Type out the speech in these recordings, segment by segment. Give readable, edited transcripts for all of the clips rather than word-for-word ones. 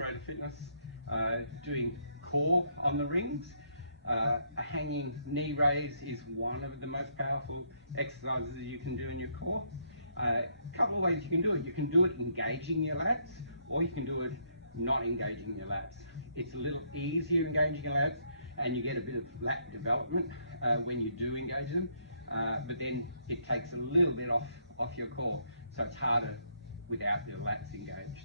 Schroeder Fitness, doing core on the rings. A hanging knee raise is one of the most powerful exercises you can do in your core. A couple of ways you can do it. You can do it engaging your lats, or you can do it not engaging your lats. It's a little easier engaging your lats, and you get a bit of lat development when you do engage them, but then it takes a little bit off your core, so it's harder without your lats engaged.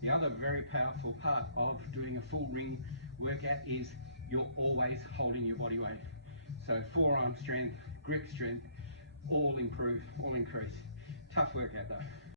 The other very powerful part of doing a full ring workout is you're always holding your body weight. So forearm strength, grip strength, all improve, all increase. Tough workout though.